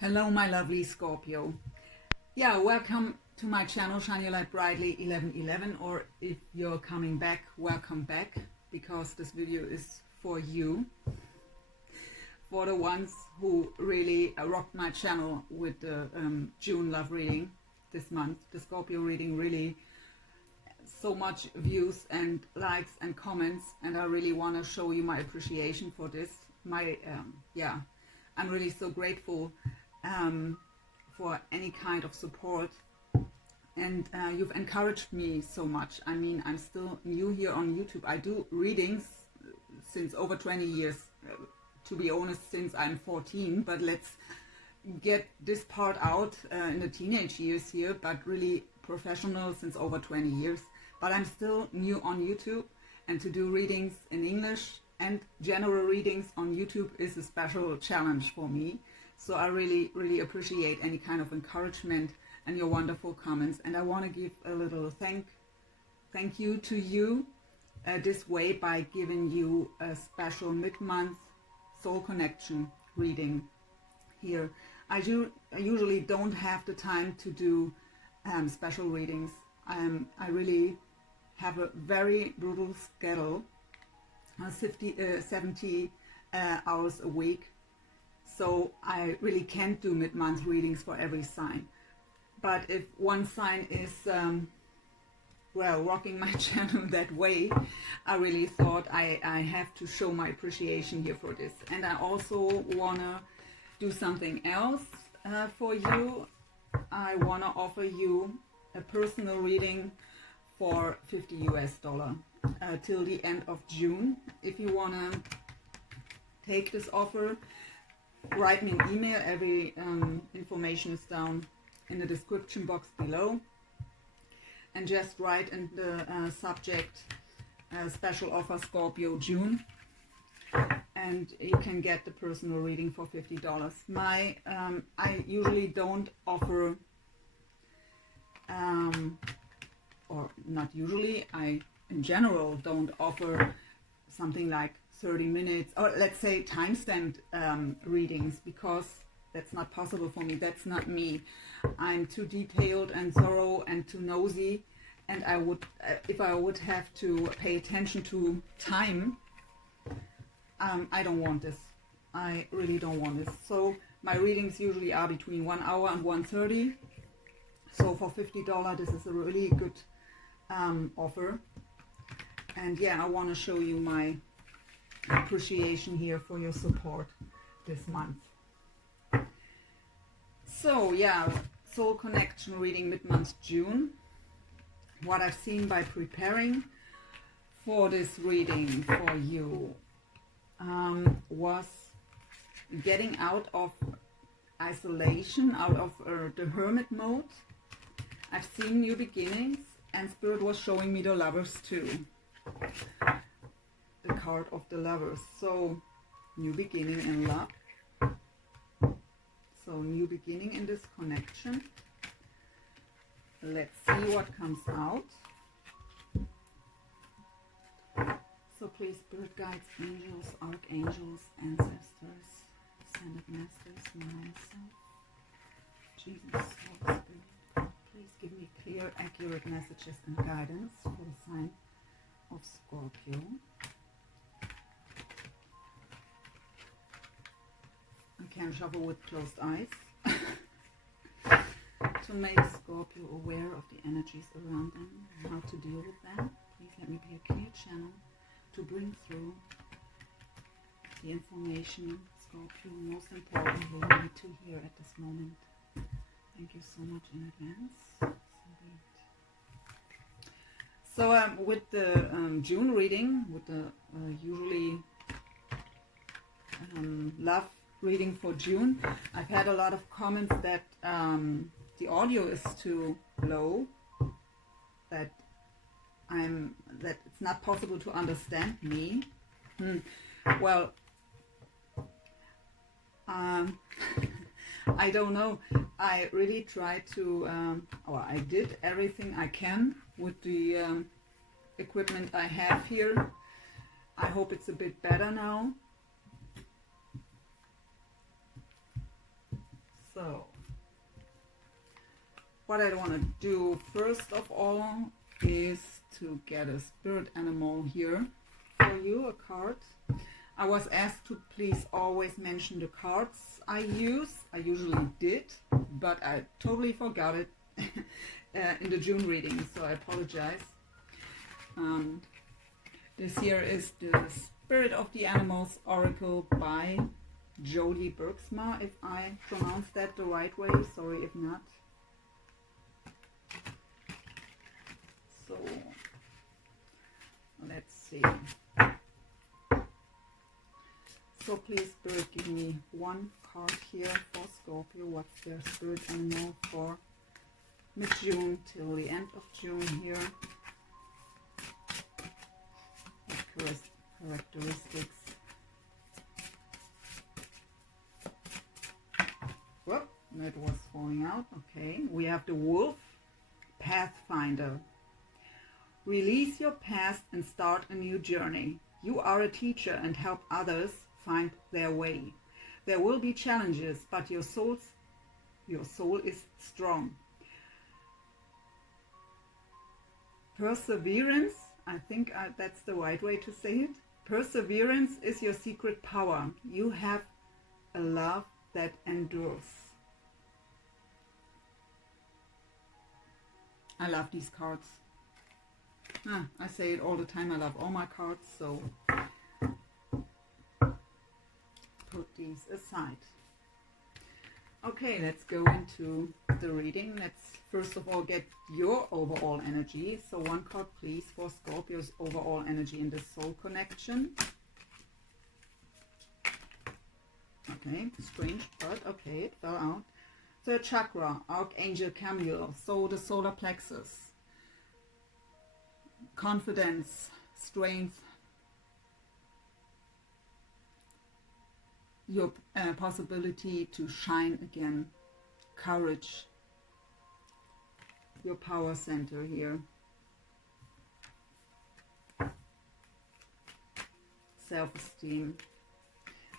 Hello my lovely Scorpio. Yeah, welcome to my channel Shine Your Light Brightly 1111, or if you're coming back, welcome back, because this video is for you, for the ones who really rocked my channel with the June love reading this month. The Scorpio reading really so much views and likes and comments, and I really want to show you my appreciation for this. I'm really so grateful for any kind of support, and you've encouraged me so much. I mean, I'm still new here on YouTube. I do readings since over 20 years, to be honest, since I'm 14, but let's get this part out in the teenage years here, but really professional since over 20 years. But I'm still new on YouTube, and to do readings in English and general readings on YouTube is a special challenge for me. So I really, really appreciate any kind of encouragement and your wonderful comments. And I want to give a little thank you to you this way by giving you a special mid-month soul connection reading here. I usually don't have the time to do special readings. I really have a very brutal schedule, 70 hours a week. So I really can't do mid-month readings for every sign. But if one sign is, rocking my channel that way, I really thought I have to show my appreciation here for this. And I also want to do something else for you. I want to offer you a personal reading for $50 US till the end of June. If you want to take this offer, write me an email. Every information is down in the description box below, and just write in the subject special offer Scorpio June, and you can get the personal reading for $50. I usually don't offer, or not usually, I in general don't offer something like 30 minutes, or let's say time-stamped readings, because that's not possible for me. That's not me. I'm too detailed and thorough and too nosy, and I would, if I would have to pay attention to time, I don't want this. I really don't want this. So my readings usually are between 1 hour and 1:30. So for $50, this is a really good offer. And yeah, I want to show you my appreciation here for your support this month. So yeah, soul connection reading mid-month June. What I've seen by preparing for this reading for you was getting out of isolation, out of the hermit mode. I've seen new beginnings, and Spirit was showing me the Lovers too. The card of the Lovers. So new beginning in love. So new beginning in this connection. Let's see what comes out. So please, Spirit guides, angels, archangels, ancestors, ascended masters, myself, Jesus, Holy Spirit, please give me clear, accurate messages and guidance for the sign of Scorpio. I can shuffle with closed eyes to make Scorpio aware of the energies around them and how to deal with them. Please let me be a clear channel to bring through the information Scorpio most importantly need to hear at this moment. Thank you so much in advance. So with the June reading, with the usually love reading for June, I've had a lot of comments that the audio is too low, that it's not possible to understand me. Well, I don't know. I really tried to, or I did everything I can with the equipment I have here. I hope it's a bit better now. So, what I want to do first of all is to get a spirit animal here for you, a card. I was asked to please always mention the cards I use. I usually did, but I totally forgot it in the June reading, so I apologize. This here is the Spirit of the Animals Oracle by Jody Bergsma, if I pronounced that the right way. Sorry if not. So, let's see. So please, Spirit, give me one card here for Scorpio. What's their spirit animal for mid-June till the end of June here? Characteristics. Well, that was falling out. Okay, we have the Wolf, Pathfinder. Release your past and start a new journey. You are a teacher and help others find their way. There will be challenges, but your soul is strong. Perseverance, I think that's the right way to say it. Perseverance is your secret power. You have a love that endures. I love these cards. I say it all the time. I love all my cards, so put these aside. Okay, let's go into the reading. Let's first of all get your overall energy. So one card, please, for Scorpio's overall energy in the soul connection. Okay, strange, but okay, it fell out. Third chakra, Archangel Camille, so the solar plexus. Confidence, strength, your possibility to shine again, courage, your power center here, self-esteem.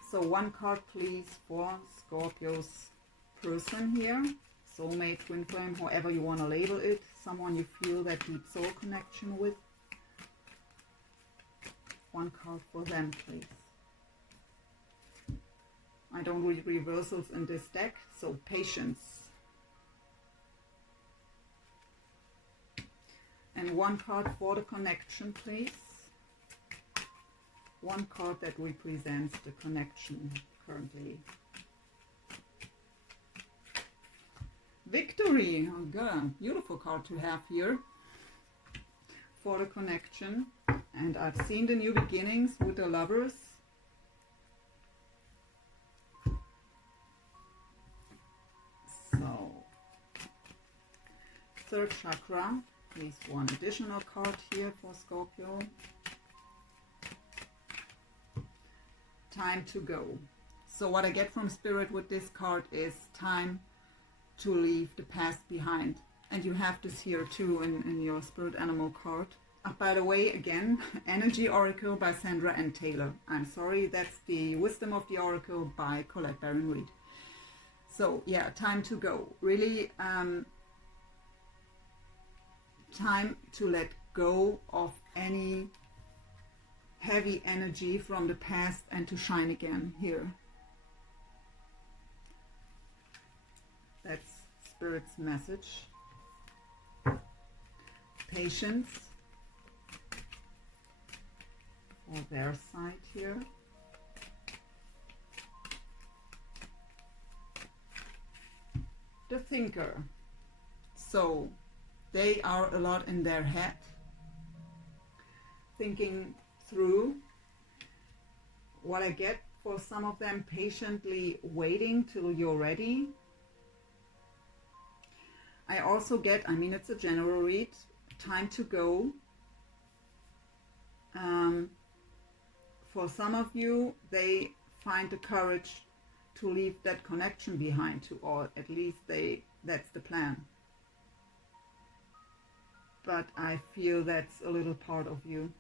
So one card, please, for Scorpio's person here, soulmate, twin flame, however you want to label it, someone you feel that deep soul connection with. One card for them, please. I don't read reversals in this deck, so patience. And one card for the connection, please. One card that represents the connection currently. Victory! Oh God, beautiful card to have here for the connection. And I've seen the new beginnings with the Lovers. So, third chakra, please, one additional card here for Scorpio. Time to go. So what I get from Spirit with this card is time to leave the past behind. And you have this here too in your Spirit Animal card. By the way, again, Energy Oracle by Sandra and Taylor. I'm sorry, that's the Wisdom of the Oracle by Colette Baron Reed. So yeah, time to go. Really, time to let go of any heavy energy from the past and to shine again here. That's Spirit's message. Patience for their side here. The Thinker. So they are a lot in their head, thinking through. What I get for some of them, patiently waiting till you're ready. I also get, I mean, it's a general read, time to go. For some of you, they find the courage to leave that connection behind, or at least that's the plan. But I feel that's a little part of you.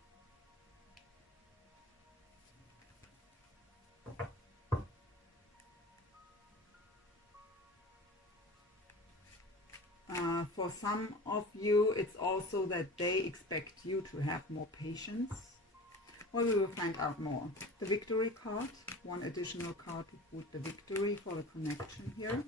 for some of you, it's also that they expect you to have more patience. Well, we will find out more. The victory card, one additional card with the victory for the connection here.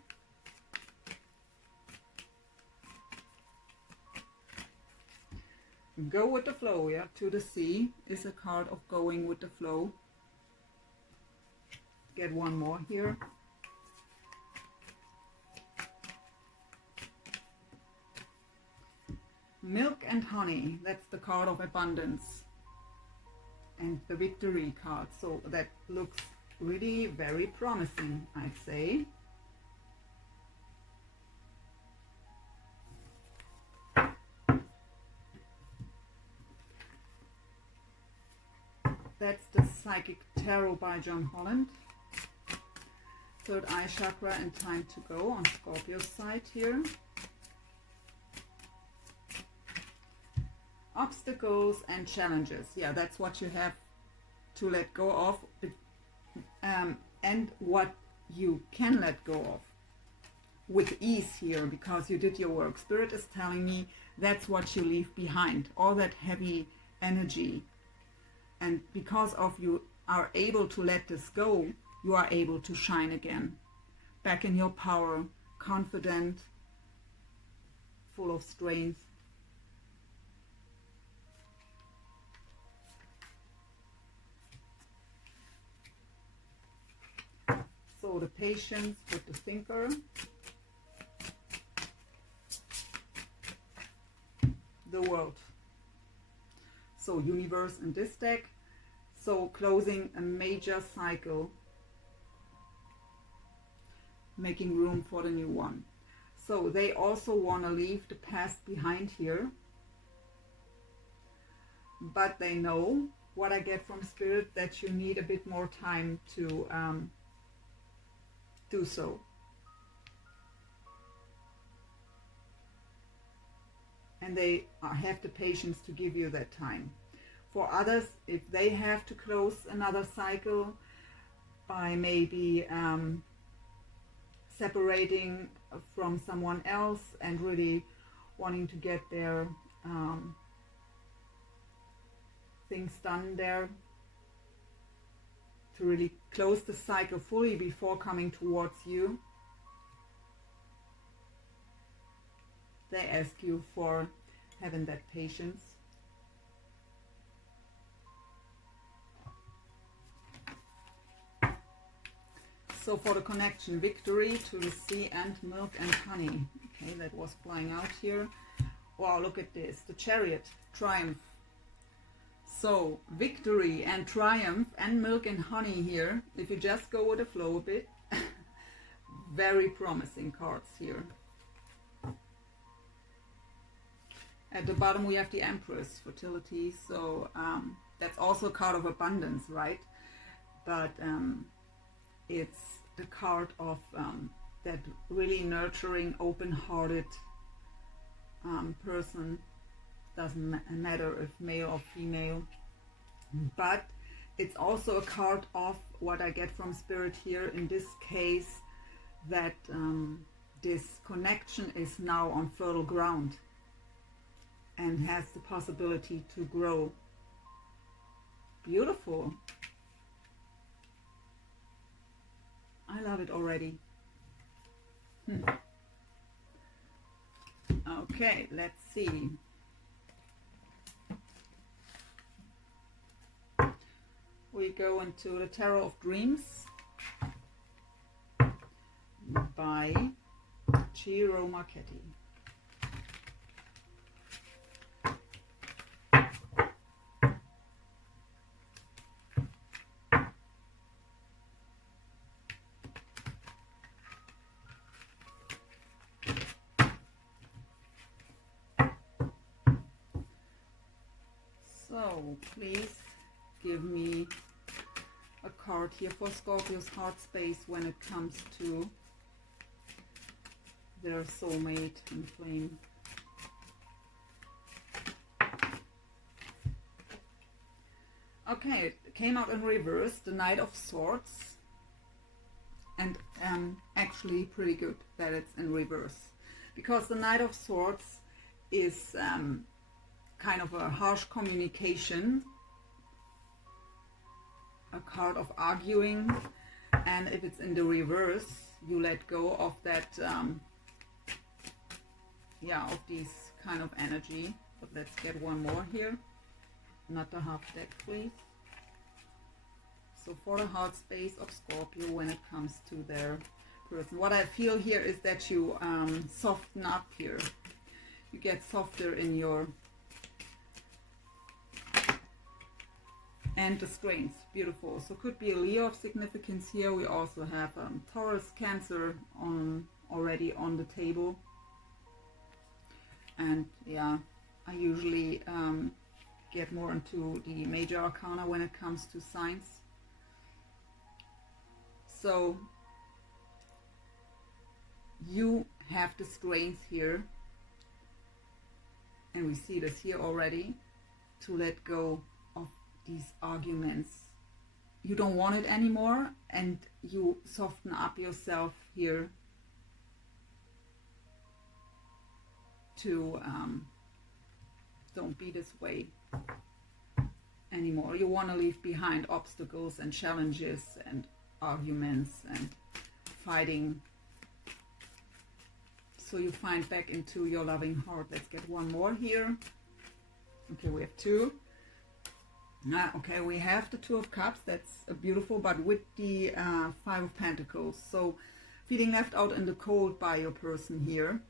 Go with the flow, yeah. To the sea is a card of going with the flow. Get one more here. Milk and honey, that's the card of abundance. And the victory card, so that looks really very promising, I'd say. That's the Psychic Tarot by John Holland. Third eye chakra and time to go on Scorpio's side here. Obstacles and challenges. Yeah, that's what you have to let go of. And what you can let go of with ease here, because you did your work. Spirit is telling me that's what you leave behind. All that heavy energy. And because of you are able to let this go, you are able to shine again. Back in your power, confident, full of strength. So the patience with the thinker. The world. So universe in this deck. So closing a major cycle. Making room for the new one. So they also want to leave the past behind here. But they know, what I get from Spirit, that you need a bit more time to do so. And they have the patience to give you that time. For others, if they have to close another cycle by maybe separating from someone else and really wanting to get their things done there, to really close the cycle fully before coming towards you, they ask you for having that patience. So for the connection, victory, to the sea and milk and honey. Okay, that was flying out here. Wow, look at this. The Chariot, triumph. So victory and triumph and milk and honey here. If you just go with the flow a bit. Very promising cards here. At the bottom we have the Empress, fertility. So that's also a card of abundance, right? But it's the card of that really nurturing, open-hearted person. Doesn't matter if male or female. But it's also a card of what I get from Spirit here in this case, that this connection is now on fertile ground and has the possibility to grow. Beautiful. I love it already. Okay, let's see. We go into the Tarot of Dreams by Ciro Marchetti. So please give me a card here for Scorpio's heart space when it comes to their soulmate and flame. Okay, it came out in reverse, the Knight of Swords, and actually pretty good that it's in reverse. because the Knight of Swords is kind of a harsh communication, a card of arguing, and if it's in the reverse, you let go of that, yeah, of these kind of energy. But let's get one more here. Not the half deck, please. So for the heart space of Scorpio when it comes to their person, what I feel here is that you soften up here. You get softer in your, and the strength, beautiful. So could be a Leo of significance here. We also have Taurus, Cancer already on the table. And yeah, I usually get more into the major arcana when it comes to signs. So you have the strength here, and we see this here already, to let go of these arguments. You don't want it anymore, and you soften up yourself here to don't be this way anymore. You want to leave behind obstacles and challenges and arguments and fighting, so you find back into your loving heart. Let's get one more here. Okay, we have two. Okay, we have the Two of Cups. That's beautiful, but with the Five of Pentacles. So feeling left out in the cold by your person here.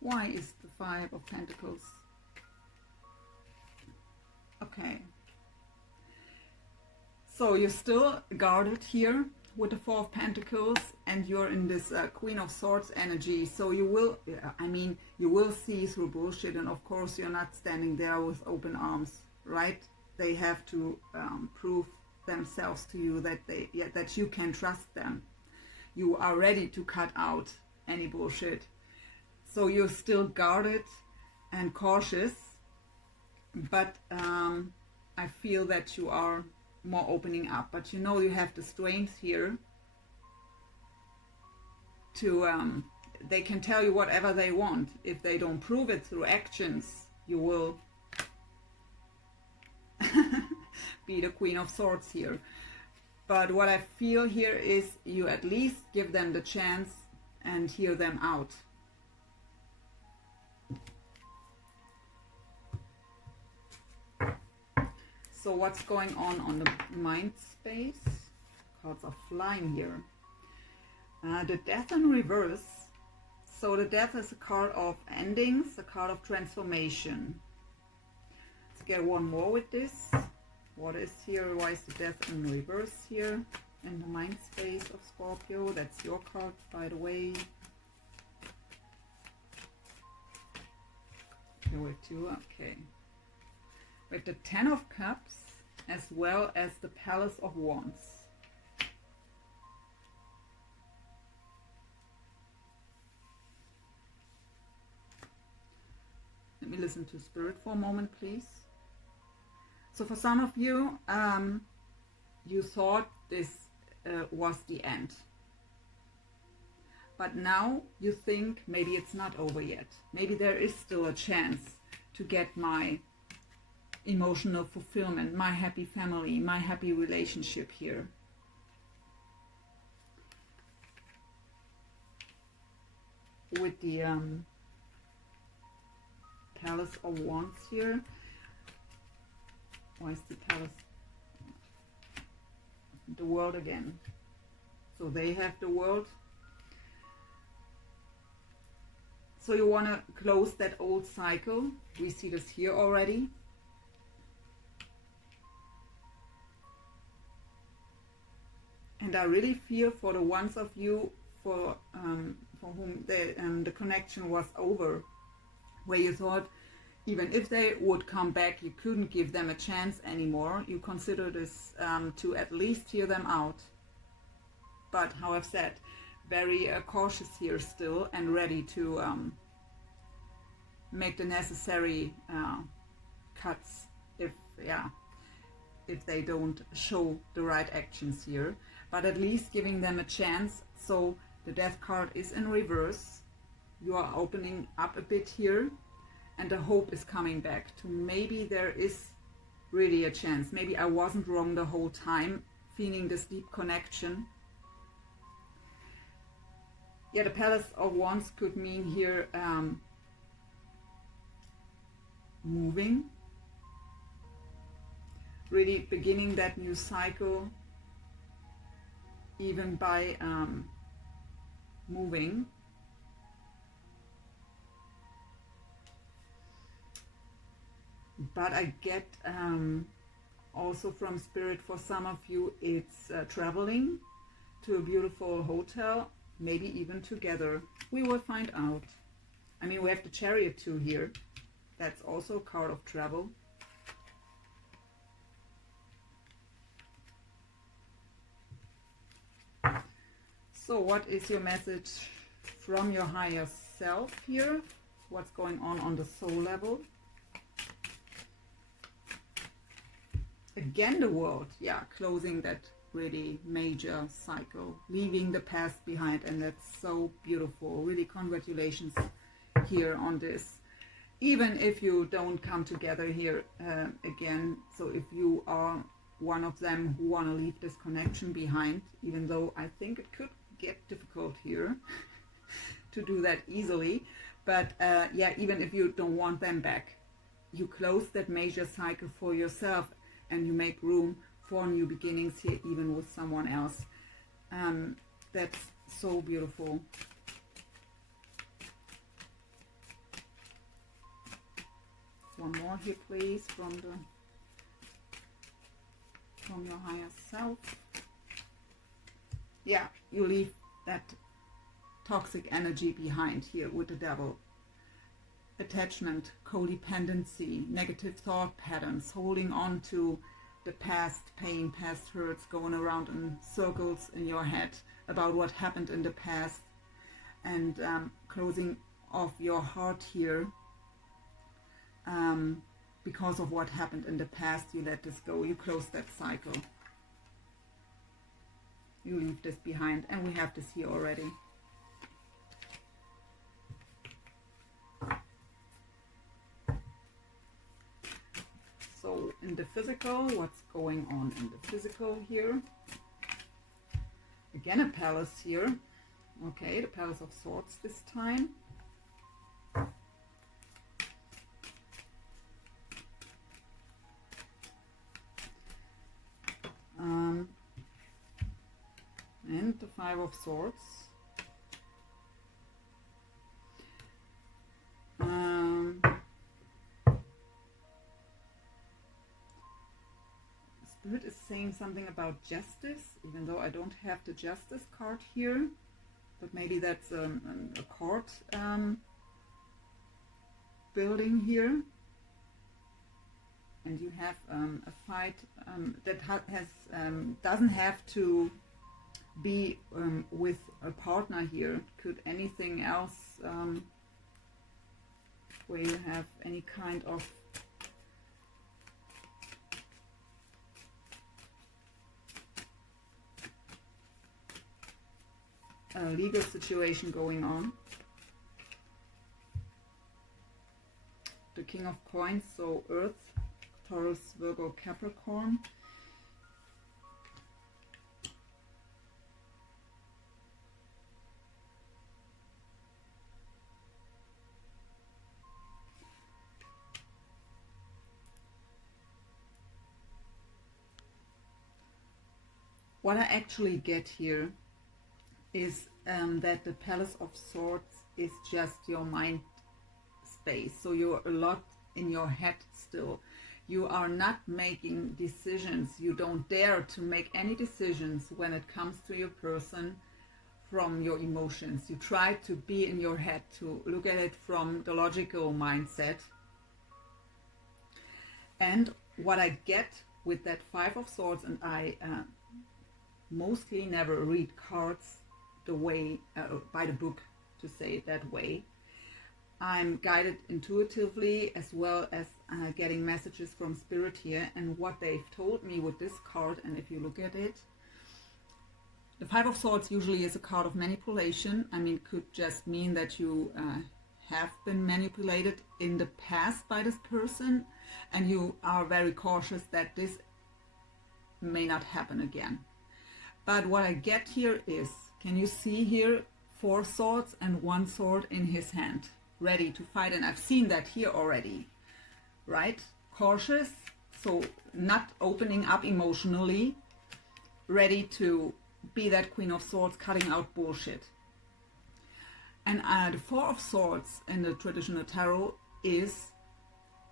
Why is the Five of Pentacles? Okay. So you're still guarded here with the Four of Pentacles, and you're in this Queen of Swords energy. So you will, I mean, you will see through bullshit, and of course you're not standing there with open arms, right? They have to prove themselves to you that that you can trust them. You are ready to cut out any bullshit. So you're still guarded and cautious, but I feel that you are more opening up. But you know you have the strength here to, they can tell you whatever they want. If they don't prove it through actions, you will be the Queen of Swords here. But what I feel here is you at least give them the chance and hear them out. So what's going on the mind space? Cards are flying here. The Death in reverse. So the Death is a card of endings, a card of transformation. Let's get one more with this. What is here? Why is the Death in reverse here in the mind space of Scorpio? That's your card, by the way. There were two. Okay. With the Ten of Cups, as well as the Palace of Wands. Let me listen to Spirit for a moment, please. So for some of you, you thought this was the end. But now you think maybe it's not over yet. Maybe there is still a chance to get my emotional fulfillment, my happy family, my happy relationship here. With the Palace of Wands here. Why is the Palace? The World again. So they have the World. So you want to close that old cycle. We see this here already. And I really feel for the ones of you for whom the connection was over, where you thought even if they would come back, you couldn't give them a chance anymore. You consider this to at least hear them out. But how I've said, very cautious here still, and ready to make the necessary cuts if, yeah. if they don't show the right actions here, but at least giving them a chance. So the Death card is in reverse. You are opening up a bit here, and the hope is coming back to maybe there is really a chance. Maybe I wasn't wrong the whole time, feeling this deep connection. Yeah, the Palace of Wands could mean here moving, really beginning that new cycle, even by moving. But I get also from Spirit, for some of you, it's traveling to a beautiful hotel, maybe even together. We will find out. I mean, we have the Chariot too here. That's also a card of travel. So what is your message from your higher self here? What's going on the soul level? Again, the World. Yeah, closing that really major cycle, leaving the past behind, and that's so beautiful. Really, congratulations here on this. Even if you don't come together here again, so if you are one of them who want to leave this connection behind, even though I think it could get difficult here to do that easily, but yeah, even if you don't want them back, you close that major cycle for yourself and you make room for new beginnings here, even with someone else. That's so beautiful. One more here, please, from your higher self. Yeah, you leave that toxic energy behind here with the Devil. Attachment, codependency, negative thought patterns, holding on to the past pain, past hurts, going around in circles in your head about what happened in the past, and closing off your heart here. Because of what happened in the past, you let this go, you close that cycle, you leave this behind, and we have this here already. So in the physical, what's going on in the physical here? Again, a Palace here. Okay, the Palace of Swords this time. And the Five of Swords. Spirit is saying something about justice, even though I don't have the Justice card here, but maybe that's a court building here, and you have a fight that doesn't have to be with a partner here. Could anything else where you have any kind of legal situation going on. The King of Coins, so Earth, Taurus, Virgo, Capricorn. What I actually get here is that the Palace of Swords is just your mind space. So you're a lot in your head still. You are not making decisions. You don't dare to make any decisions when it comes to your person from your emotions. You try to be in your head, to look at it from the logical mindset. And what I get with that Five of Swords, and I mostly never read cards the way by the book, to say it that way, I'm guided intuitively as well as getting messages from Spirit here, and what they've told me with this card, and if you look at it, the Five of Swords usually is a card of manipulation. I mean, it could just mean that you have been manipulated in the past by this person, and you are very cautious that this may not happen again. But what I get here is, can you see here, 4 swords and 1 sword in his hand, ready to fight? And I've seen that here already, right? Cautious, so not opening up emotionally, ready to be that Queen of Swords, cutting out bullshit. And the 4 of Swords in the traditional tarot is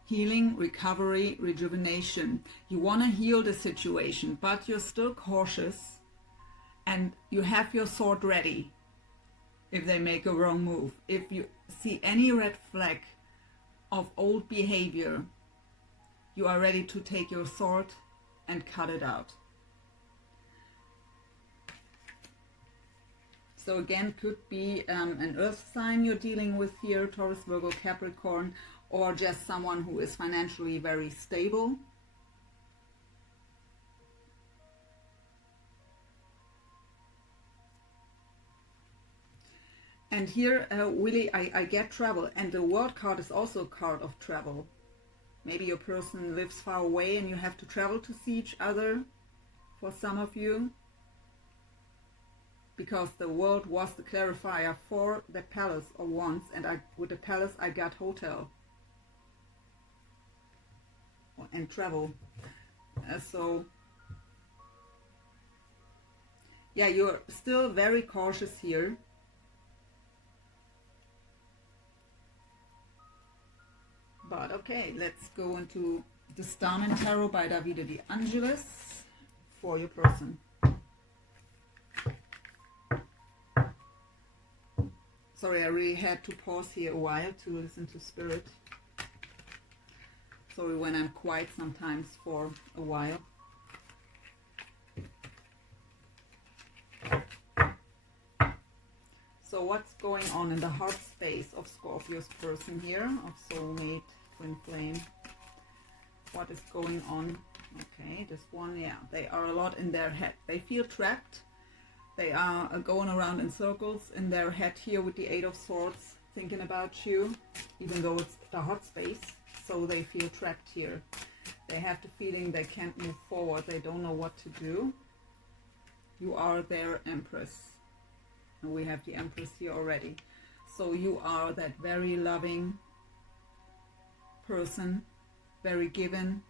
healing, recovery, rejuvenation. You want to heal the situation, but you're still cautious, and you have your sword ready if they make a wrong move. If you see any red flag of old behavior, you are ready to take your sword and cut it out. So again, could be an earth sign you're dealing with here, Taurus, Virgo, Capricorn, or just someone who is financially very stable. And here, really, I get travel. And the World card is also a card of travel. Maybe your person lives far away and you have to travel to see each other, for some of you. Because the World was the clarifier for the Palace of Wands, and with the Palace I got hotel and travel. So yeah, you're still very cautious here. But okay, let's go into the Starman Tarot by Davide De Angelis for your person. Sorry, I really had to pause here a while to listen to Spirit. Sorry when I'm quiet sometimes for a while. So what's going on in the heart space of Scorpio's person here, of soulmate, twin flame? What is going on? Okay, this one, yeah, they are a lot in their head. They feel trapped. They are going around in circles in their head here with the 8 of Swords, thinking about you, even though it's the heart space. So they feel trapped here. They have the feeling they can't move forward. They don't know what to do. You are their Empress. And we have the Empress here already. So you are that very loving person, very given.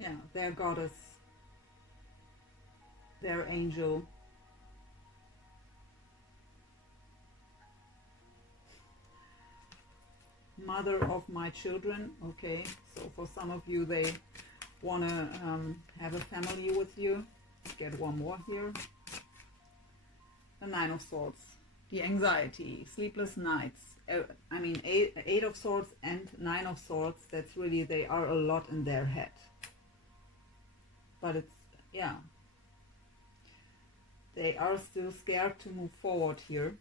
Yeah, their goddess, their angel. Mother of my children. Okay, so for some of you, they want to have a family with you. Get one more here. The 9 of Swords. The anxiety, sleepless nights. I mean, 8 of Swords and 9 of Swords, that's really, they are a lot in their head. But it's, yeah, they are still scared to move forward here.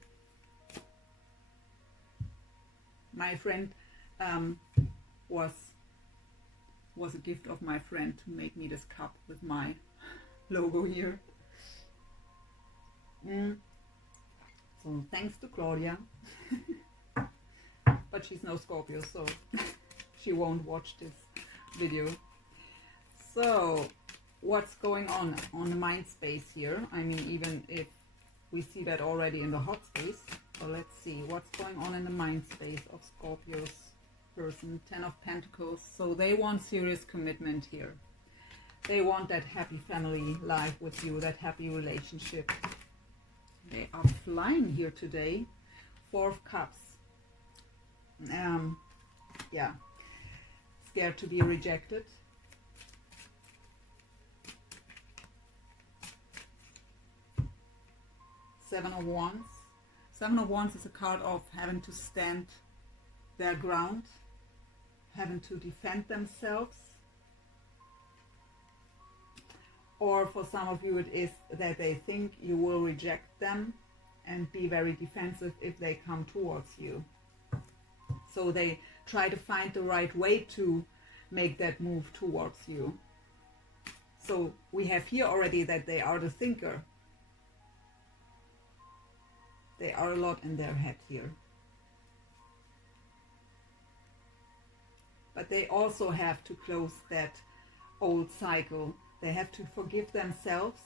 My friend was a gift of my friend to make me this cup with my logo here. So thanks to Claudia. But she's no Scorpio, so she won't watch this video. So what's going on the mind space here? I mean, even if we see that already in the hot space. So let's see what's going on in the mind space of Scorpio's person. 10 of Pentacles. So they want serious commitment here. They want that happy family life with you, that happy relationship. They are flying here today. 4 of Cups. Yeah, scared to be rejected. Seven of Wands. 7 of Wands is a card of having to stand their ground, having to defend themselves. Or for some of you it is that they think you will reject them and be very defensive if they come towards you. So they try to find the right way to make that move towards you. So we have here already that they are the thinker. They are a lot in their head here. But they also have to close that old cycle. They have to forgive themselves.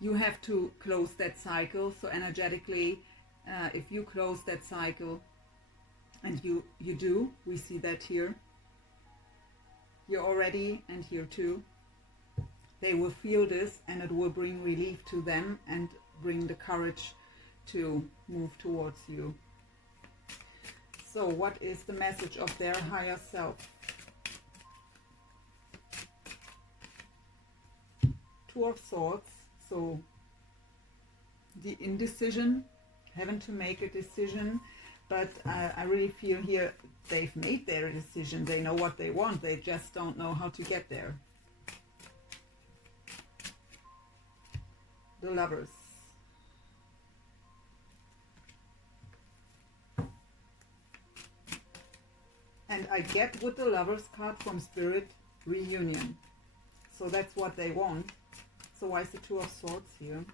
You have to close that cycle. So energetically, if you close that cycle, and you do, we see that here already, and here too, they will feel this, and it will bring relief to them and bring the courage to move towards you. So what is the message of their higher self? Two of Swords. So the indecision, having to make a decision, but I really feel here they've made their decision. They know what they want. They just don't know how to get there. The Lovers. And I get with the Lovers card from Spirit, reunion. So that's what they want. So why is the Two of Swords here?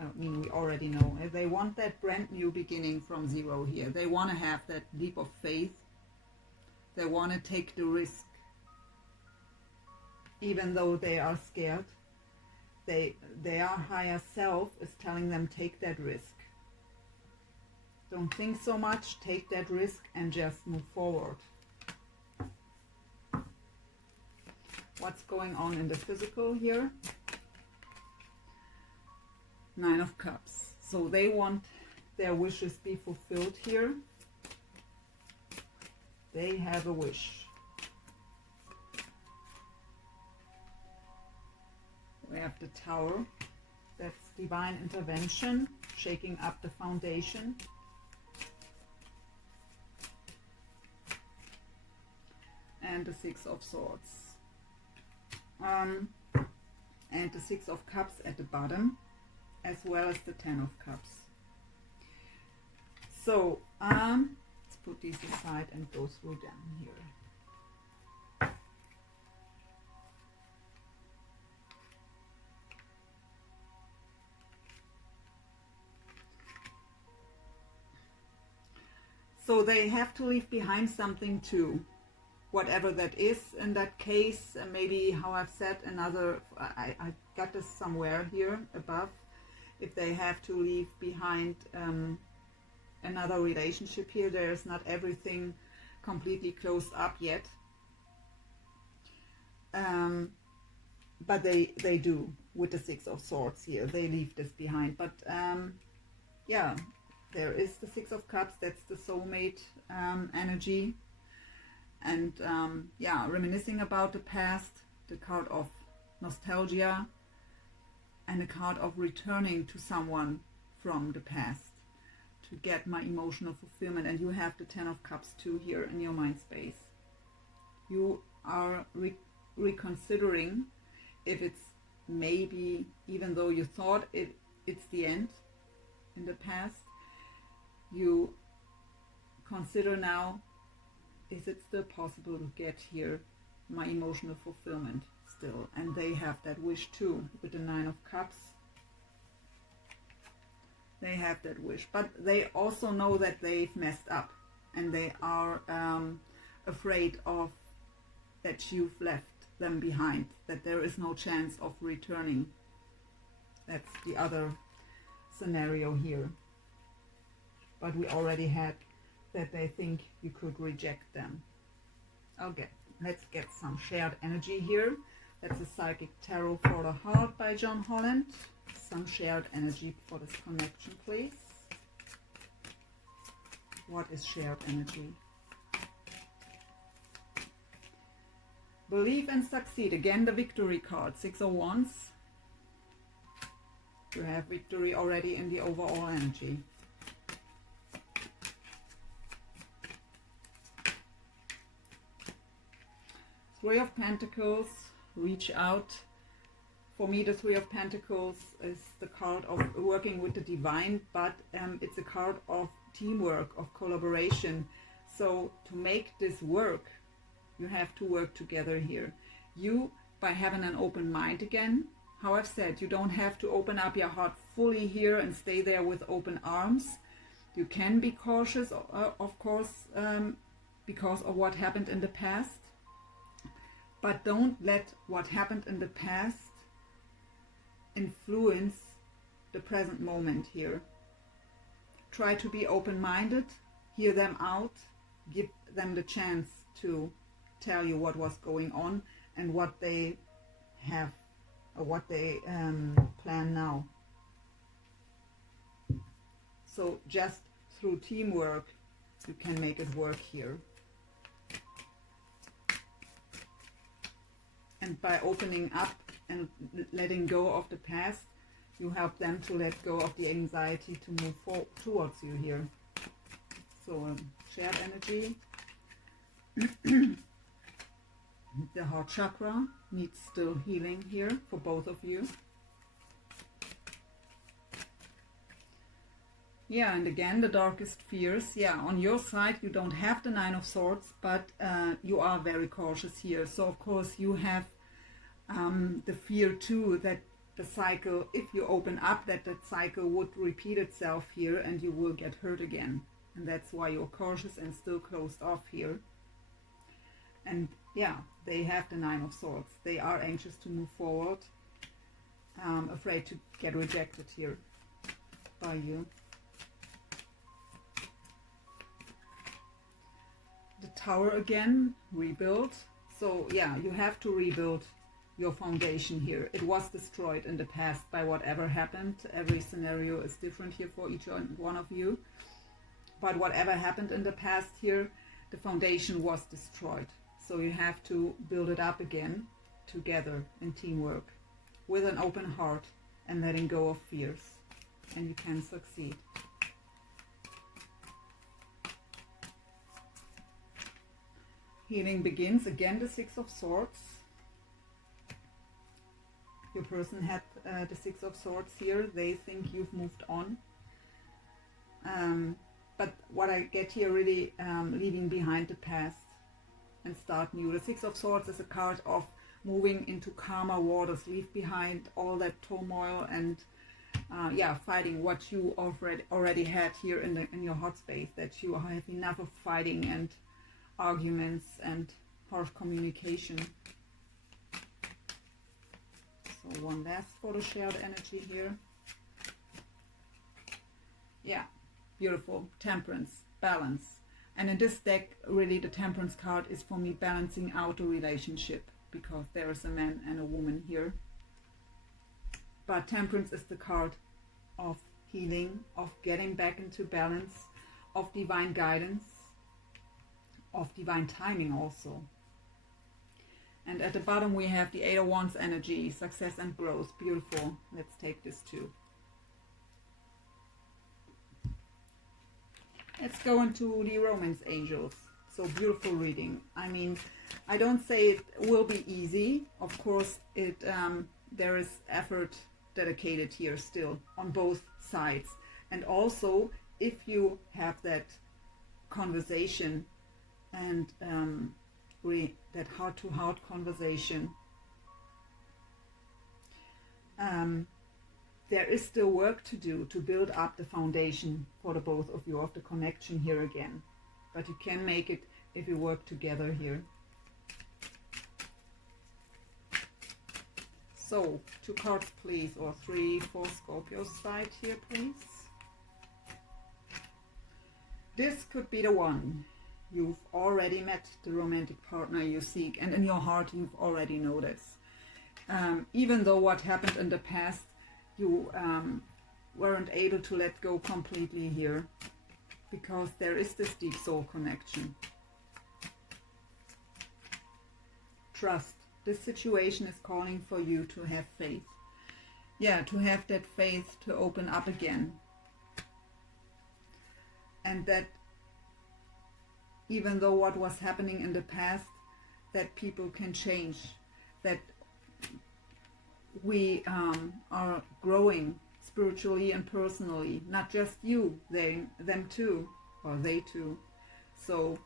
I mean, we already know. They want that brand new beginning from zero here. They want to have that leap of faith. They want to take the risk. Even though they are scared, their higher self is telling them, take that risk. Don't think so much, take that risk and just move forward. What's going on in the physical here? Nine of Cups. So they want their wishes be fulfilled here. They have a wish. We have the Tower. That's divine intervention, shaking up the foundation. And the Six of Swords. And the Six of Cups at the bottom, as well as the Ten of Cups. So let's put these aside and go through them here. So they have to leave behind something too, whatever that is in that case. Maybe how I've said another, I got this somewhere here above. If they have to leave behind another relationship here, there's not everything completely closed up yet. But they do with the Six of Swords here. They leave this behind. But yeah, there is the Six of Cups. That's the soulmate energy. And yeah, reminiscing about the past, the card of nostalgia, and a card of returning to someone from the past to get my emotional fulfillment. And you have the Ten of Cups too here in your mind space. You are reconsidering if it's maybe, even though you thought it's the end in the past, you consider now, is it still possible to get here my emotional fulfillment still? And they have that wish too with the Nine of Cups. They have that wish, but they also know that they've messed up, and they are afraid of that you've left them behind, that there is no chance of returning. That's the other scenario here. But we already had that they think you could reject them. Okay, let's get some shared energy here. That's a Psychic Tarot for the Heart by John Holland. Some shared energy for this connection, please. What is shared energy? Believe and succeed. Again, the victory card, Six of Wands. You have victory already in the overall energy. Three of Pentacles, reach out. For me, the Three of Pentacles is the card of working with the divine, but it's a card of teamwork, of collaboration. So to make this work, you have to work together here. You, by having an open mind again, how I've said, you don't have to open up your heart fully here and stay there with open arms. You can be cautious, of course, because of what happened in the past. But don't let what happened in the past influence the present moment here. Try to be open-minded, hear them out, give them the chance to tell you what was going on and what they have or what they plan now. So just through teamwork you can make it work here. And by opening up and letting go of the past, you help them to let go of the anxiety to move forward towards you here. So shared energy. The heart chakra needs still healing here for both of you. Yeah, and again, the darkest fears. Yeah, on your side, you don't have the Nine of Swords, but you are very cautious here. So, of course, you have the fear too that the cycle, if you open up, that cycle would repeat itself here and you will get hurt again. And that's why you're cautious and still closed off here. And yeah, they have the Nine of Swords. They are anxious to move forward, afraid to get rejected here by you. The Tower again, rebuild. So yeah, you have to rebuild your foundation here. It was destroyed in the past by whatever happened. Every scenario is different here for each one of you. But whatever happened in the past here, the foundation was destroyed. So you have to build it up again together in teamwork with an open heart and letting go of fears. And you can succeed. Healing begins. Again, the Six of Swords. Your person had the Six of Swords here. They think you've moved on. But what I get here really leaving behind the past and start new. The Six of Swords is a card of moving into calmer waters. Leave behind all that turmoil and yeah, fighting what you already had here in your heart space. That you have enough of fighting and arguments and harsh communication. So one last for the shared energy here. Yeah, beautiful. Temperance, balance. And in this deck, really the Temperance card is for me balancing out a relationship, because there is a man and a woman here. But Temperance is the card of healing, of getting back into balance, of divine guidance, of divine timing also. And at the bottom we have the Eight of Wands energy, success and growth. Beautiful. Let's take this too. Let's go into the Romance Angels. So beautiful reading. I mean, I don't say it will be easy. Of course, there is effort dedicated here still on both sides. And also, if you have that conversation and that heart-to-heart conversation, there is still work to do to build up the foundation for the both of you, of the connection here again. But you can make it if you work together here. So, 2 cards please, or 3 for Scorpio's side here please. This could be the one. You've already met the romantic partner you seek, and in your heart you've already know this. Even though what happened in the past, you weren't able to let go completely here, because there is this deep soul connection. Trust. This situation is calling for you to have faith. Yeah, to have that faith to open up again. And that even though what was happening in the past, that people can change, that we are growing spiritually and personally, not just you, them too, or they too. So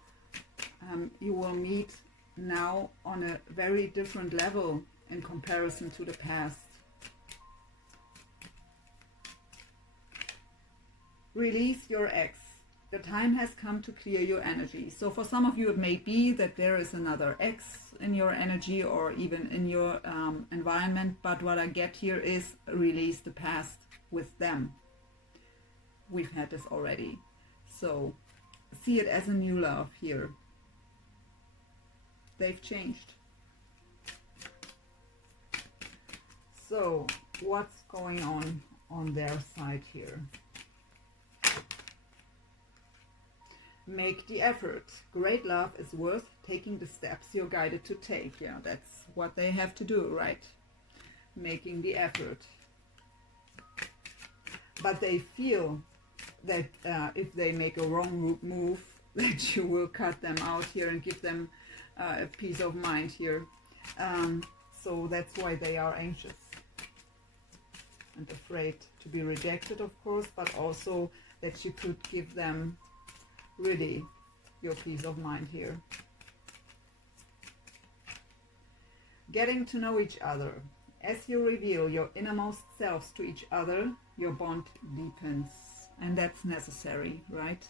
you will meet now on a very different level in comparison to the past. Release your ex. The time has come to clear your energy. So for some of you, it may be that there is another ex in your energy or even in your environment. But what I get here is release the past with them. We've had this already. So see it as a new love here. They've changed. So what's going on their side here? Make the effort. Great love is worth taking the steps you're guided to take. Yeah, that's what they have to do, right? Making the effort. But they feel that if they make a wrong move, that you will cut them out here and give them a peace of mind here. So that's why they are anxious and afraid to be rejected, of course, but also that you could give them really your peace of mind here. Getting to know each other. As you reveal your innermost selves to each other, your bond deepens. And that's necessary, right?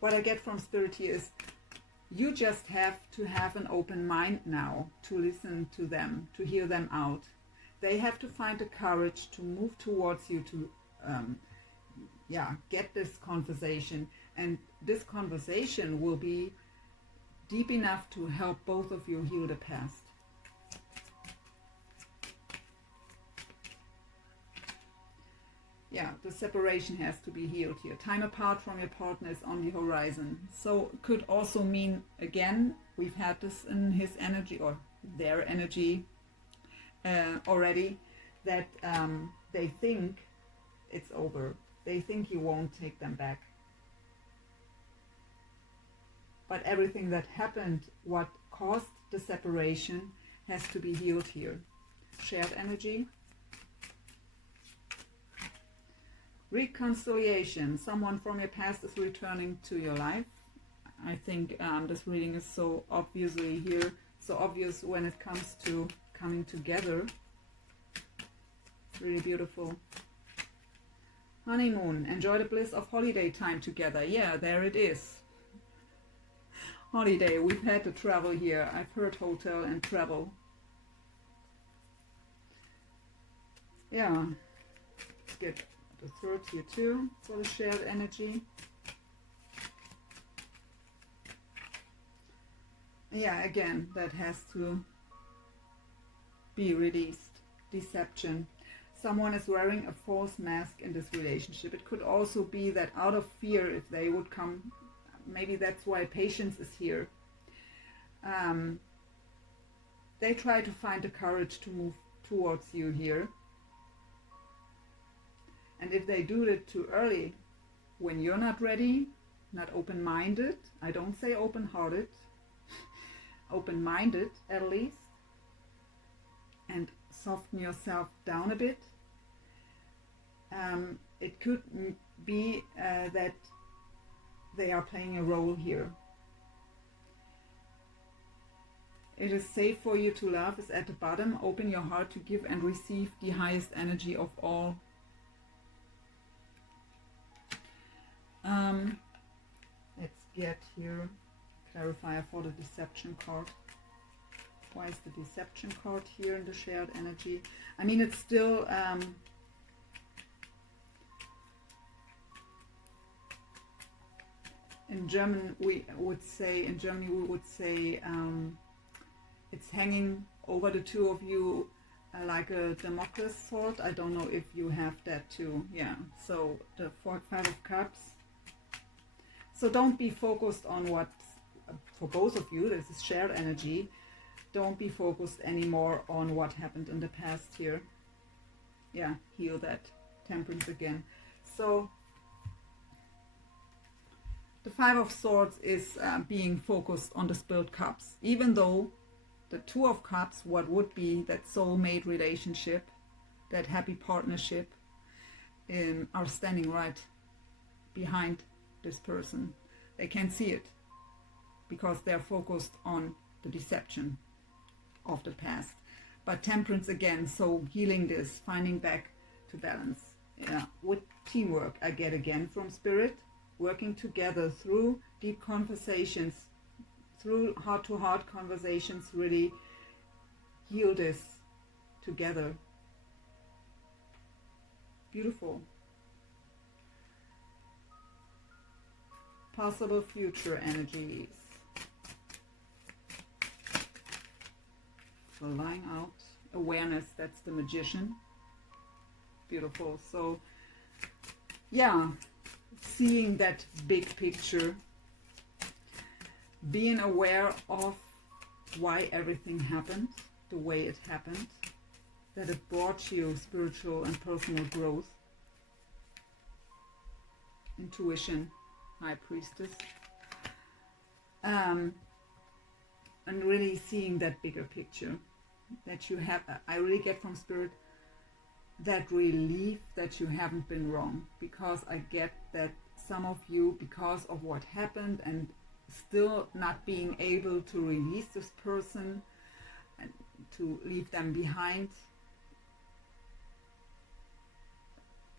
What I get from Spirit here is you just have to have an open mind now to listen to them, to hear them out. They have to find the courage to move towards you to get this conversation. And this conversation will be deep enough to help both of you heal the past. Yeah, the separation has to be healed here. Time apart from your partner is on the horizon. So it could also mean, again, we've had this in his energy or their energy already, that they think it's over. They think you won't take them back. But everything that happened, what caused the separation, has to be healed here. Shared energy. Reconciliation. Someone from your past is returning to your life. I think this reading is so obviously here, so obvious when it comes to coming together. Really beautiful. Honeymoon. Enjoy the bliss of holiday time together. Yeah, there it is. Holiday. We've had the travel here. I've heard hotel and travel. Yeah. Let's get the third here too for the shared energy. Yeah, again, that has to be released. Deception. Someone is wearing a false mask in this relationship. It could also be that out of fear, if they would come, maybe that's why patience is here. They try to find the courage to move towards you here. And if they do it too early, when you're not ready, not open-minded, I don't say open-hearted, open-minded at least, and soften yourself down a bit, it could be that they are playing a role here. It is safe for you to love is at the bottom. Open your heart to give and receive the highest energy of all. Let's get here clarifier for the deception card. Why is the deception card here in the shared energy? I mean, it's still in German we would say it's hanging over the two of you like a Damocles sword. I don't know if you have that too. Yeah, so the Five of Cups. So don't be focused on what, for both of you, this is shared energy. Don't be focused anymore on what happened in the past here. Yeah, heal that. Temperance again. So The Five of Swords is being focused on the spilled cups, even though the Two of Cups, what would be that soulmate relationship, that happy partnership, are standing right behind this person. They can see it because they're focused on the deception of the past. But Temperance again, so healing this, finding back to balance. Yeah, with teamwork I get again from Spirit, working together through deep conversations, through heart-to-heart conversations, really heal this together. Beautiful. Possible future energies. Flying out. Awareness, that's the Magician. Beautiful. So, yeah, seeing that big picture, being aware of why everything happened the way it happened, that it brought you spiritual and personal growth, intuition, High Priestess, and really seeing that bigger picture that you have. I really get from Spirit that relief that you haven't been wrong, because I get that some of you, because of what happened and still not being able to release this person and to leave them behind,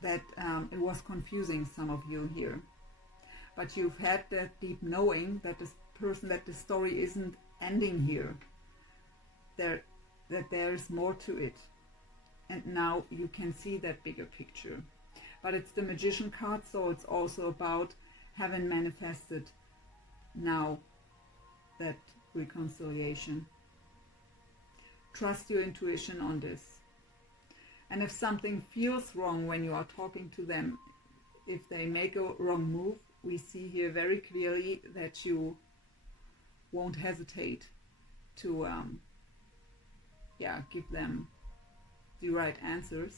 that it was confusing some of you here. But you've had that deep knowing that this person, that the story isn't ending here, that there is more to it. And now you can see that bigger picture. But it's the Magician card, so it's also about having manifested now that reconciliation. Trust your intuition on this. And if something feels wrong when you are talking to them, if they make a wrong move, we see here very clearly that you won't hesitate to give them the right answers.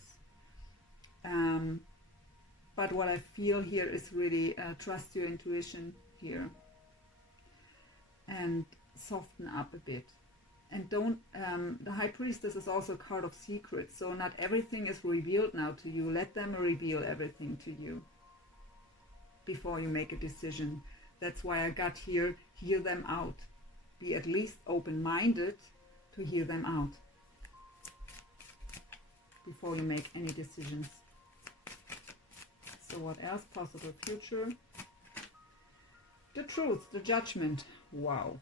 But what I feel here is really trust your intuition here and soften up a bit. And don't, the High Priestess is also a card of secrets, so not everything is revealed now to you. Let them reveal everything to you before you make a decision. That's why I got here, hear them out. Be at least open-minded to hear them out before you make any decisions. So what else? Possible future. The Truth, the Judgment. Wow.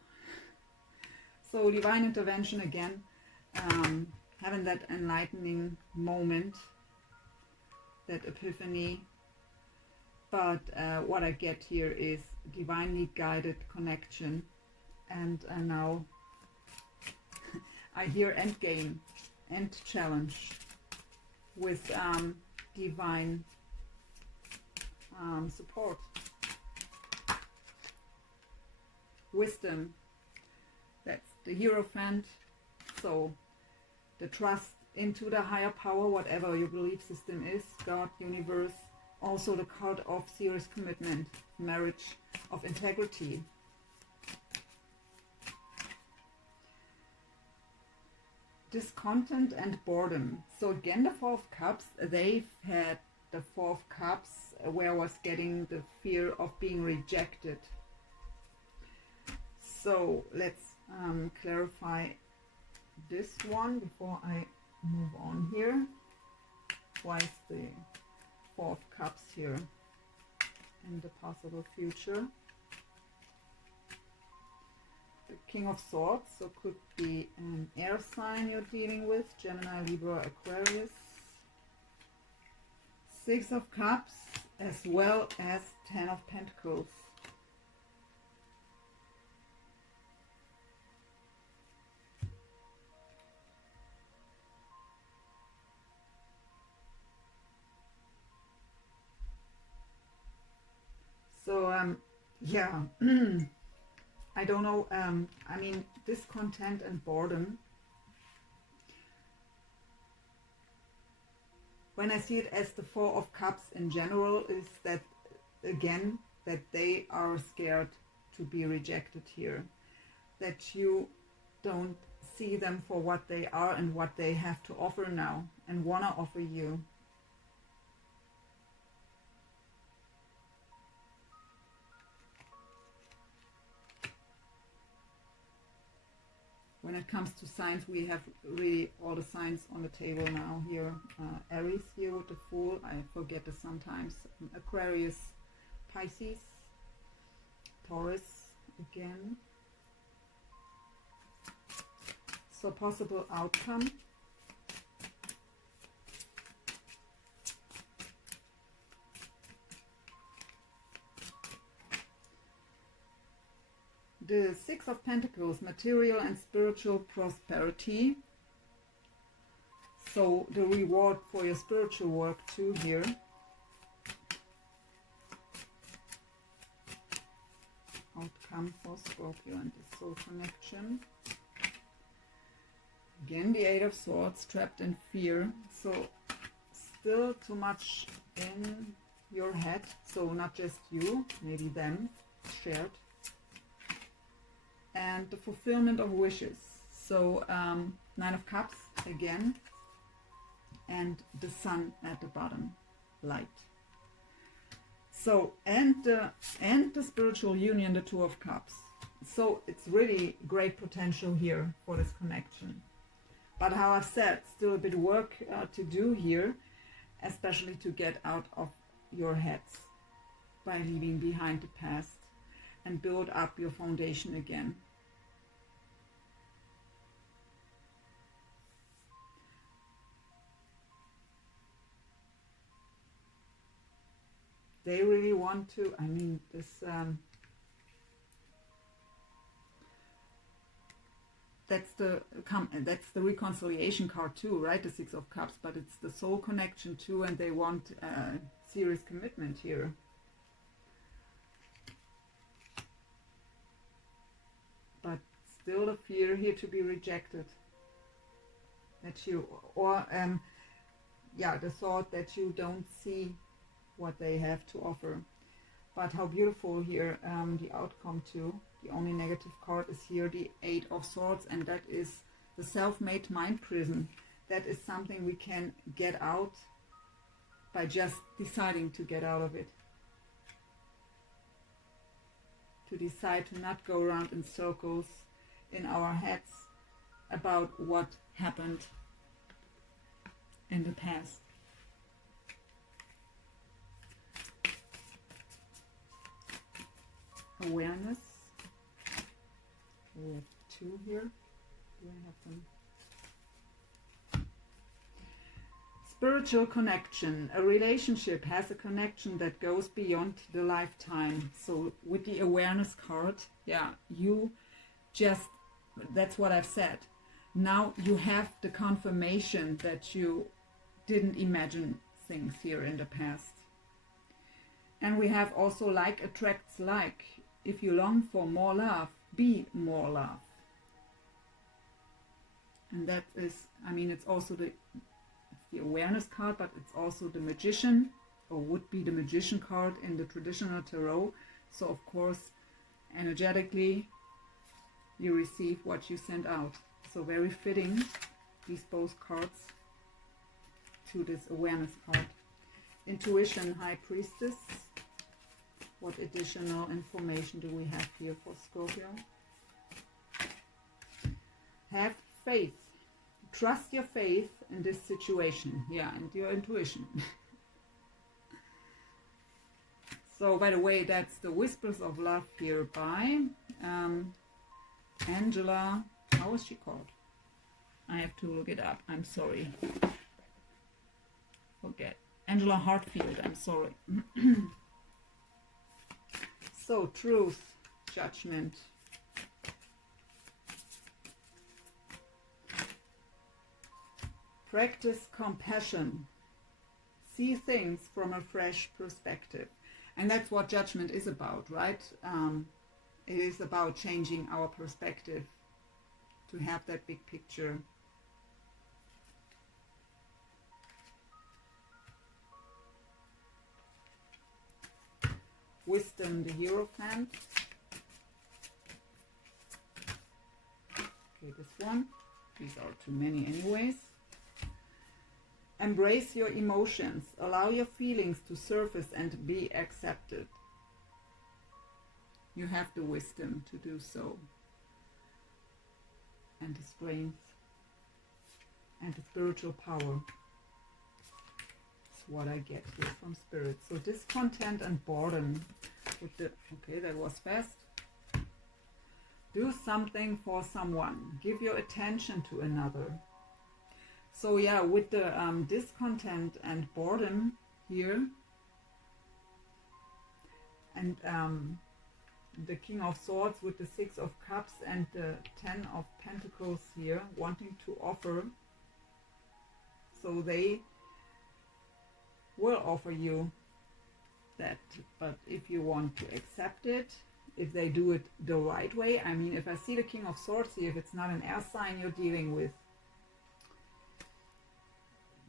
So divine intervention again, having that enlightening moment, that epiphany. But what I get here is divinely guided connection. And now I hear end game, end challenge with divine support. Wisdom, that's the Hierophant. So the trust into the higher power, whatever your belief system is, God, universe. Also the card of serious commitment, marriage, of integrity. Discontent and boredom. So again, the Four of Cups, they've had the Four of Cups where I was getting the fear of being rejected. So let's clarify this one before I move on here. Why is the Four of Cups here in the possible future? The King of Swords, so could be an air sign you're dealing with, Gemini, Libra, Aquarius. Six of Cups as well as Ten of Pentacles. So yeah, I don't know, I mean, discontent and boredom. When I see it as the Four of Cups in general, is that, again, that they are scared to be rejected here, that you don't see them for what they are and what they have to offer now and want to offer you. When it comes to signs, we have really all the signs on the table now here. Aries here with the Fool. I forget this sometimes. Aquarius, Pisces, Taurus again. So possible outcome. The Six of Pentacles, material and spiritual prosperity. So the reward for your spiritual work too here. Outcome for Scorpio and the soul connection. Again, the Eight of Swords, trapped in fear. So still too much in your head. So not just you, maybe them, shared. And the fulfillment of wishes. So Nine of Cups again, and the Sun at the bottom, light. So and the spiritual union, the Two of Cups. So it's really great potential here for this connection. But how I've said, still a bit of work to do here, especially to get out of your heads by leaving behind the past and build up your foundation again. They really want to, I mean, this that's the reconciliation card too, right? The Six of Cups, but it's the soul connection too, and they want serious commitment here. But still the fear here to be rejected. That you, or yeah, the thought that you don't see what they have to offer. But how beautiful here the outcome too. The only negative card is here the Eight of Swords, and that is the self-made mind prison. That is something we can get out by just deciding to get out of it. To decide to not go around in circles in our heads about what happened in the past. Awareness. We have two here. Do I have them? Spiritual connection. A relationship has a connection that goes beyond the lifetime. So with the awareness card, yeah, you just, that's what I've said. Now you have the confirmation that you didn't imagine things here in the past. And we have also like attracts like. If you long for more love, be more love. And that is, I mean, it's also the awareness card, but it's also the magician, or would be the magician card in the traditional tarot. So of course, energetically, you receive what you send out. So very fitting, these both cards to this awareness card. Intuition, High Priestess. What additional information do we have here for Scorpio? Have faith. Trust your faith in this situation. Yeah, and your intuition. So, by the way, that's the Whispers of Love here by Angela. How is she called? I have to look it up. I'm sorry. Forget. Angela Hartfield. I'm sorry. So, truth, judgment. Practice compassion. See things from a fresh perspective. And that's what judgment is about, right? It is about changing our perspective to have that big picture. Wisdom, the Hierophant. Okay, this one. These are too many anyways. Embrace your emotions. Allow your feelings to surface and be accepted. You have the wisdom to do so. And the strength. And the spiritual power. That's what I get here from Spirit. So discontent and boredom. With the, okay, that was fast. Do something for someone. Give your attention to another. So yeah, with the discontent and boredom here, and the King of Swords with the Six of Cups and the Ten of Pentacles here, wanting to offer. So they will offer you that, but if you want to accept it, if they do it the right way, I mean, if I see the King of Swords here, if it's not an air sign you're dealing with,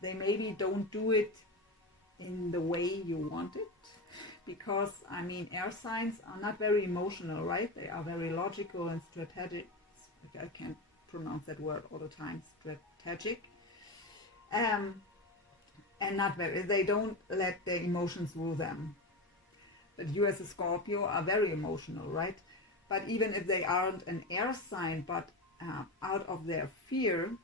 they maybe don't do it in the way you want it, because, I mean, air signs are not very emotional, right? They are very logical and strategic. I can't pronounce that word all the time, strategic. And not very, they don't let their emotions rule them. But you as a Scorpio are very emotional, right? But even if they aren't an air sign, but out of their fear,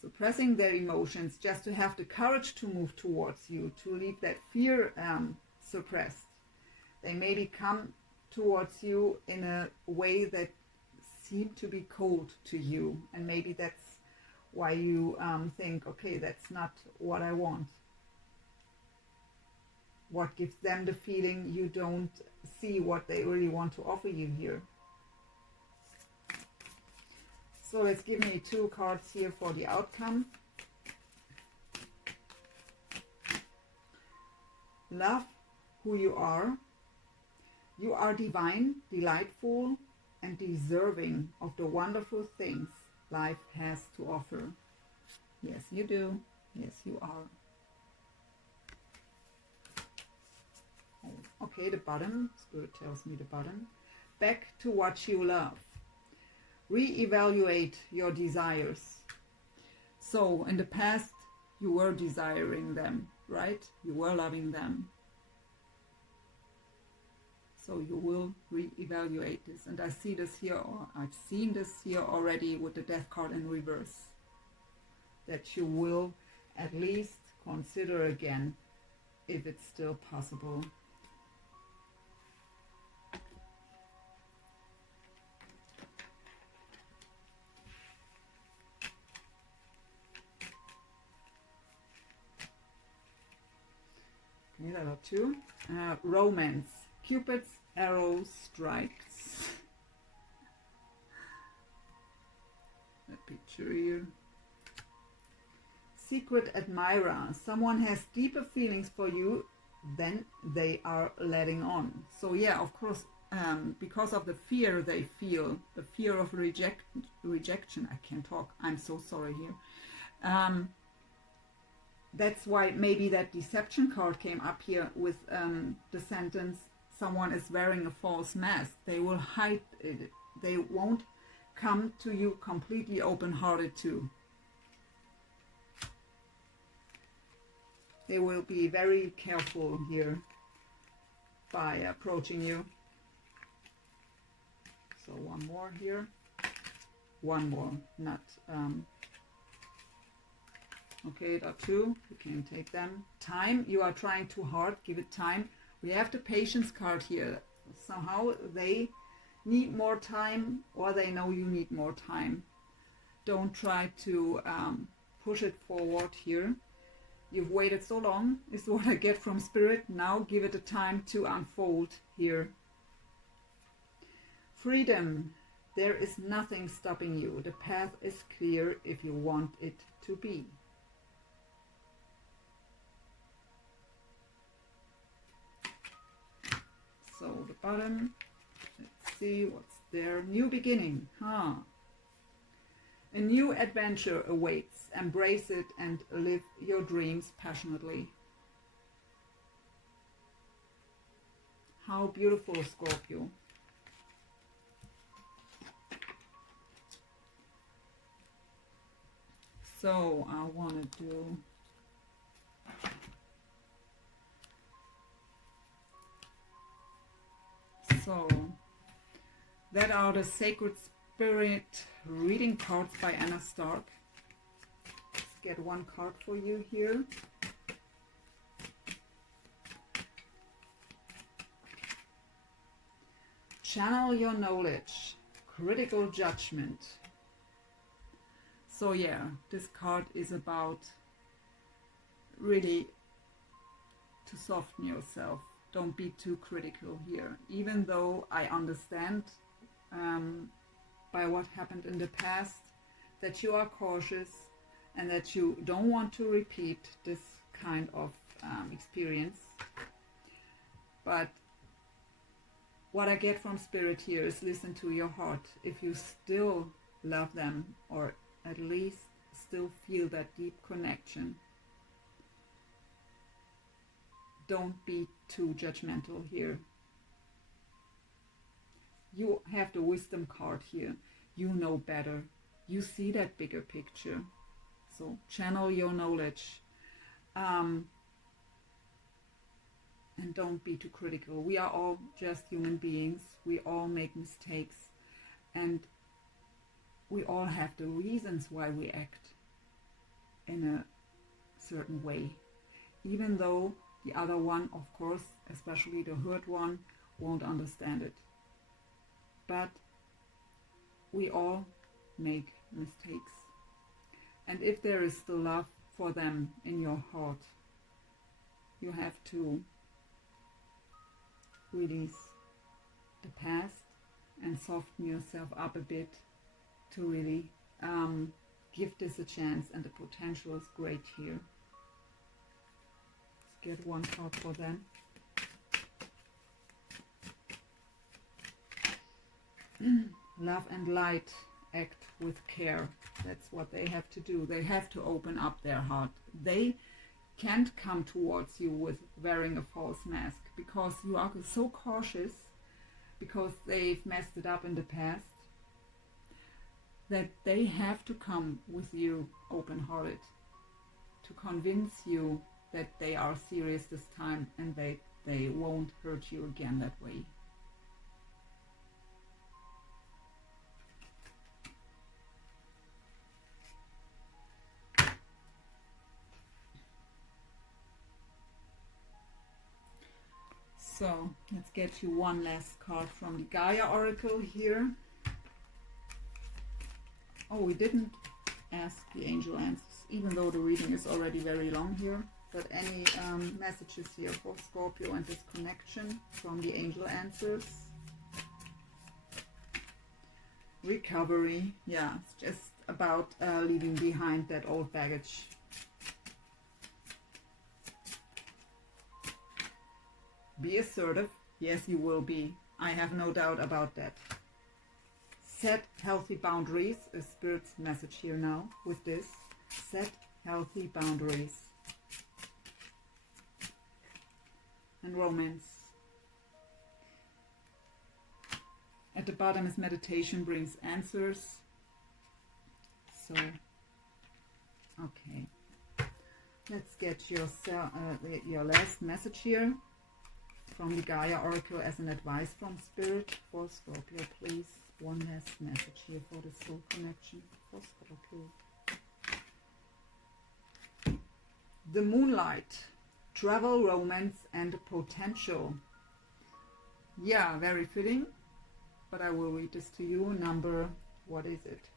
suppressing their emotions, just to have the courage to move towards you, to leave that fear suppressed. They maybe come towards you in a way that seemed to be cold to you, and maybe that's why you think, okay, that's not what I want. What gives them the feeling you don't see what they really want to offer you here? So let's give me 2 cards here for the outcome. Love who you are. You are divine, delightful, and deserving of the wonderful things life has to offer. Yes, you do. Yes, you are. Oh, okay, the bottom. Spirit tells me the bottom. Back to what you love. Reevaluate your desires. So in the past you were desiring them, right? You were loving them. So you will reevaluate this. And I see this here, or I've seen this here already with the Death card in reverse. That you will at least consider again if it's still possible. Okay, there are 2. Romance. Cupid's arrow strikes. That picture here. Secret admirer. Someone has deeper feelings for you than they are letting on. So yeah, of course, because of the fear they feel, the fear of rejection. I can't talk. I'm so sorry here. That's why maybe that deception card came up here with the sentence, someone is wearing a false mask. They will hide it. They won't come to you completely open-hearted too. They will be very careful here by approaching you. So one more here. One more, not... okay, there are 2. You can take them. Time, you are trying too hard. Give it time. We have the patience card here. Somehow they need more time, or they know you need more time. Don't try to push it forward here. You've waited so long, is what I get from Spirit. Now give it a time to unfold here. Freedom. There is nothing stopping you. The path is clear if you want it to be. So the bottom, let's see what's there. New beginning. A new adventure awaits. Embrace it and live your dreams passionately. How beautiful, Scorpio. So I want to do so that are the Sacred Spirit reading cards by Anna Stark. Let's get one card for you here. Channel your knowledge, critical judgment. So yeah, this card is about really to soften yourself. Don't be too critical here. Even though I understand by what happened in the past that you are cautious and that you don't want to repeat this kind of experience. But what I get from Spirit here is listen to your heart. If you still love them, or at least still feel that deep connection, don't be too judgmental here. You have the wisdom card here. You know better. You see that bigger picture. So channel your knowledge. And don't be too critical. We are all just human beings. We all make mistakes. And we all have the reasons why we act in a certain way. Even though the other one, of course, especially the hurt one, won't understand it. But we all make mistakes. And if there is still love for them in your heart, you have to release the past and soften yourself up a bit to really give this a chance, and the potential is great here. Let's get one card for them. Love and light, act with care. That's what they have to do. They have to open up their heart. They can't come towards you with wearing a false mask, because you are so cautious, because they've messed it up in the past, that they have to come with you open-hearted to convince you that they are serious this time and they won't hurt you again that way. So let's get you one last card from the Gaia Oracle here. Oh, we didn't ask the angel answers, even though the reading is already very long here. But any messages here for Scorpio and this connection from the angel answers? Recovery. Yeah, it's just about leaving behind that old baggage. Be assertive. Yes, you will be. I have no doubt about that. Set healthy boundaries. A Spirit's message here now with this. Set healthy boundaries. And romance. At the bottom is meditation brings answers. So, okay. Let's get your last message here from the Gaia Oracle as an advice from Spirit for Scorpio, please. One last message here for the soul connection for Scorpio. The Moonlight, travel, romance, and potential. Yeah, very fitting, but I will read this to you. Number, what is it?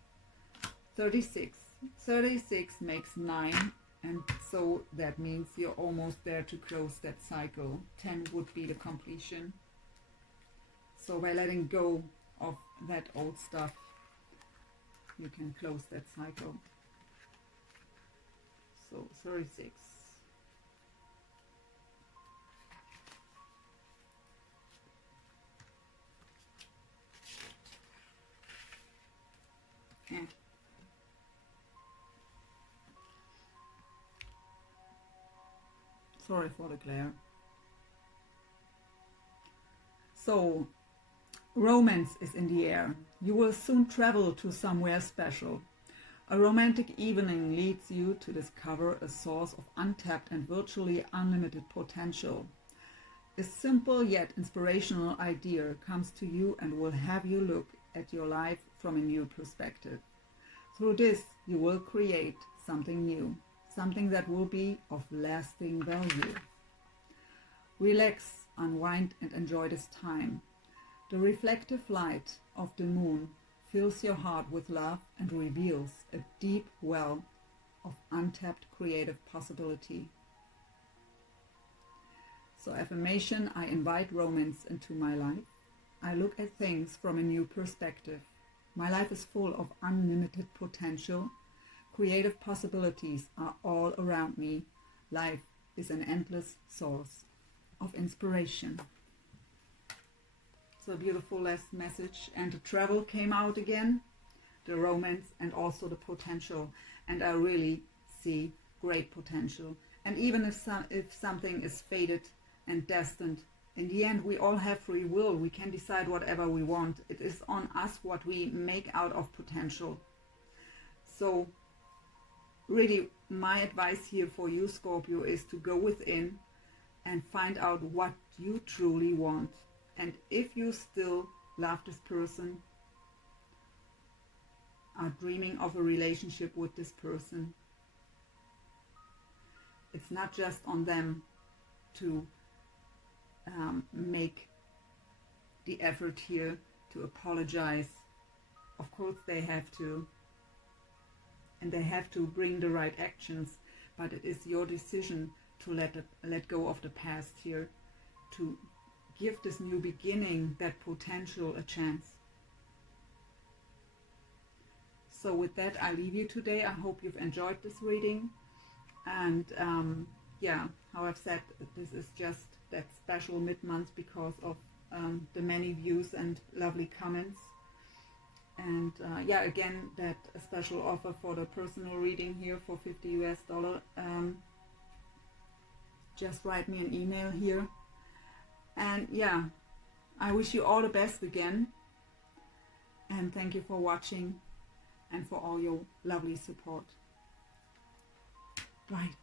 36. 36 makes 9. And so that means you're almost there to close that cycle. 10 would be the completion. So by letting go of that old stuff, you can close that cycle. So 36. And sorry for the glare. So, romance is in the air. You will soon travel to somewhere special. A romantic evening leads you to discover a source of untapped and virtually unlimited potential. A simple yet inspirational idea comes to you and will have you look at your life from a new perspective. Through this, you will create something new, something that will be of lasting value. Relax, unwind, and enjoy this time. The reflective light of the moon fills your heart with love and reveals a deep well of untapped creative possibility. So affirmation, I invite romance into my life. I look at things from a new perspective. My life is full of unlimited potential. Creative possibilities are all around me. Life is an endless source of inspiration. So a beautiful last message. And the travel came out again, the romance and also the potential. And I really see great potential. And even if something is fated and destined, in the end we all have free will. We can decide whatever we want. It is on us what we make out of potential. So really my advice here for you, Scorpio, is to go within and find out what you truly want. And if you still love this person, are dreaming of a relationship with this person, it's not just on them to make the effort here to apologize. Of course they have to, and they have to bring the right actions, but it is your decision to let go of the past here, to give this new beginning, that potential, a chance. So with that, I leave you today. I hope you've enjoyed this reading. And yeah, how I've said, this is just that special mid-month because of the many views and lovely comments. And yeah, again, that special offer for the personal reading here for $50 US. Just write me an email here. And yeah, I wish you all the best again. And thank you for watching and for all your lovely support. Right.